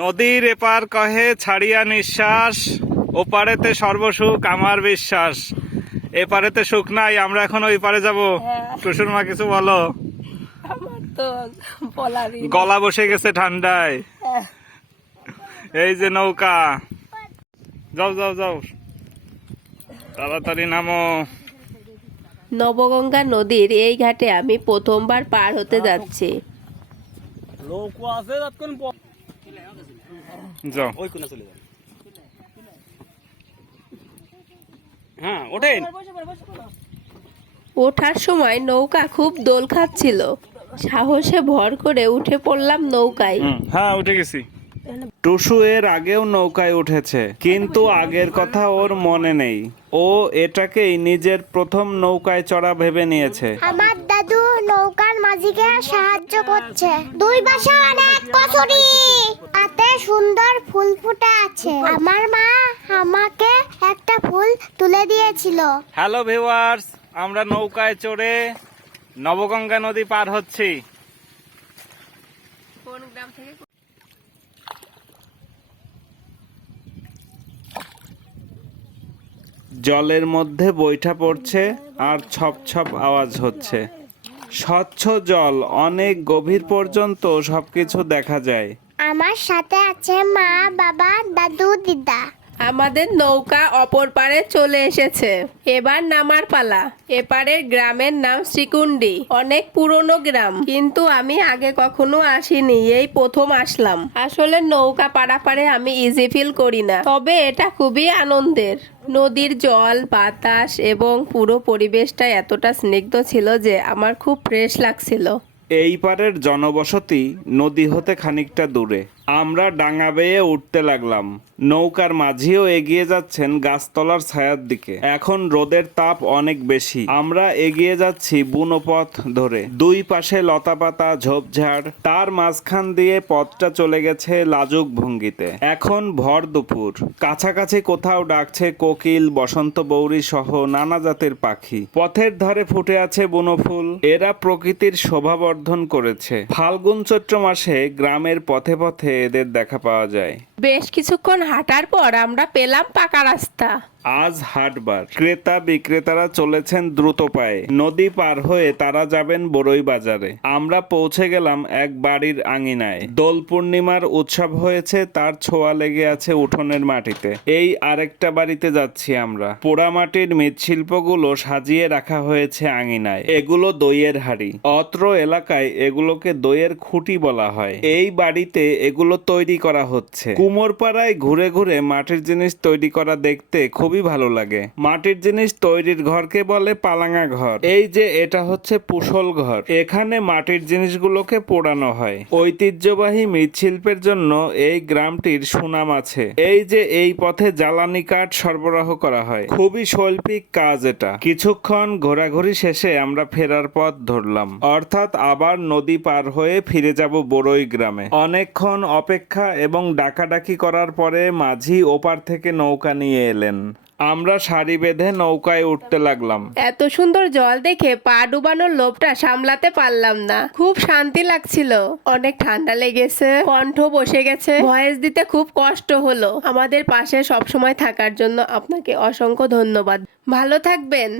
নদীর এপার কহে ছাড়িয়া নিঃশ্বাস, ওপারেতে সর্বসুখ আমার বিশ্বাস। এপারেতে সুখ নাই, আমরা এখন ওই পারে যাবো। টুসুর মা কিছু বলো। আমার তো বলারই নেই। গলা বসে গেছে ঠান্ডায়। এই যে নৌকা, যাও যাও যাও, তাড়াতাড়ি নামো। নবগঙ্গা নদীর এই ঘাটে আমি প্রথমবার পার হতে যাচ্ছি। যাও। হ্যাঁ ওঠেন। ওঠার সময় নৌকা খুব দোল খাচ্ছিল। সাহসে ভর করে উঠে পড়লাম নৌকায়। হ্যাঁ উঠে গেছি। টুসু এর আগেও নৌকায় উঠেছে, কিন্তু আগের কথা ওর মনে নেই। ও এটাকেই নিজের প্রথম নৌকায় চড়া ভেবে নিয়েছে। আমার দাদু নৌকার মাঝিকে সাহায্য করছে। দুই পাশে অনেক কচুরি, তাতে সুন্দর ফুল ফুটে আছে। আমার মা আমাকে একটা ফুল তুলে দিয়েছিল। হ্যালো ভিউয়ার্স, আমরা নৌকায় চড়ে নবগঙ্গা নদী পার হচ্ছি। কোন গ্রাম থেকে? জলের মধ্যে বৈঠা পড়ছে আর ছপ ছপ আওয়াজ হচ্ছে। স্বচ্ছ জল, অনেক গভীর পর্যন্ত সবকিছু দেখা যায়। আমার সাথে আছে মা, বাবা, দাদু, দিদা। আমাদের নৌকা অপর পারে চলে এসেছে। এবার নামার পালা। এপারের গ্রামের নাম শ্রীকুণ্ডি। অনেক পুরনো গ্রাম, কিন্তু আমি আগে কখনো আসিনি, এই প্রথম আসলাম। আসলে নৌকা পারাপারে আমি ইজি ফিল করি না, তবে এটা খুবই আনন্দের। নদীর জল, বাতাস এবং পুরো পরিবেশটা এতটা স্নিগ্ধ ছিল যে আমার খুব ফ্রেশ লাগছিল। এই পারের জনবসতি নদী হতে খানিকটা দূরে। আমরা ডাঙা বেয়ে উঠতে লাগলাম। নৌকার মাঝিও এগিয়ে যাচ্ছেন গাছতলার ছায়ার দিকে। এখন রোদের তাপ অনেক বেশি। আমরা এগিয়ে যাচ্ছি বুনো পথ ধরে। দুই পাশে লতাপাতা, ঝোপঝাড়, তার মাঝখান দিয়ে পথটা চলে গেছে লাজুক ভঙ্গিতে। এখন ভর দুপুর। কাছাকাছি কোথাও ডাকছে কোকিল, বসন্ত বৌরি সহ নানা জাতের পাখি। পথের ধারে ফুটে আছে বুনো ফুল। এরা প্রকৃতির শোভাবর্ধন করেছে। ফাল্গুন চৈত্র মাসে গ্রামের পথে পথে এদের দেখা পাওয়া যায়। বেশ কিছুক্ষণ হাঁটার পর আমরা পেলাম পাকা রাস্তা। আজ হাটবার। ক্রেতা বিক্রেতারা চলেছেন দ্রুত পায়ে। নদী পার হয়ে তারা যাবেন বড়ই বাজারে। আমরা পৌঁছে গেলাম এক বাড়ির আঙিনায়। দোল পূর্ণিমার উৎসব হয়েছে, তার ছোঁয়া লেগে আছে উঠোনের মাটিতে। এই আরেকটা বাড়িতে যাচ্ছি আমরা। পোড়ামাটির মৃৎশিল্পগুলো সাজিয়ে রাখা হয়েছে আঙিনায়। এগুলো দইয়ের হাড়ি। অত্র এলাকায় এগুলোকে দইয়ের খুঁটি বলা হয়। এই বাড়িতে এগুলো তৈরি করা হচ্ছে। কুমোরপাড়ায় ঘুরে ঘুরে মাটির জিনিস তৈরি করা দেখতে খুবই ভালো লাগে। মাটির জিনিস তৈরির ঘরকে বলে পালাঙ্গা ঘর। এই যে এটা হচ্ছে পুশল ঘর। এখানে মাটির জিনিসগুলোকে পোড়ানো হয়। ঐতিহ্যবাহী মৃৎশিল্পের জন্য এই গ্রামটির সুনাম আছে। এই যে এই পথে জ্বালানি কাঠ সরবরাহ করা হয়। খুবই শৈল্পিক কাজ এটা। কিছুক্ষণ ঘোরাঘুরি শেষে আমরা ফেরার পথ ধরলাম, অর্থাৎ আবার নদী পার হয়ে ফিরে যাব বড়ই গ্রামে। অনেকক্ষণ অপেক্ষা এবং ডাকাডাকি করার পরে মাঝি ওপার থেকে নৌকা নিয়ে এলেন। আমরা সারি বেঁধে নৌকায় উঠতে লাগলাম। এত সুন্দর জল দেখে পা ডুবানোর লোভটা সামলাতে পারলাম না। খুব শান্তি লাগছিল। অনেক ঠান্ডা লেগেছে, কণ্ঠ বসে গেছে, ভয়েস দিতে খুব কষ্ট হলো। আমাদের পাশে সবসময় থাকার জন্য আপনাকে অসংখ্য ধন্যবাদ। ভালো থাকবেন।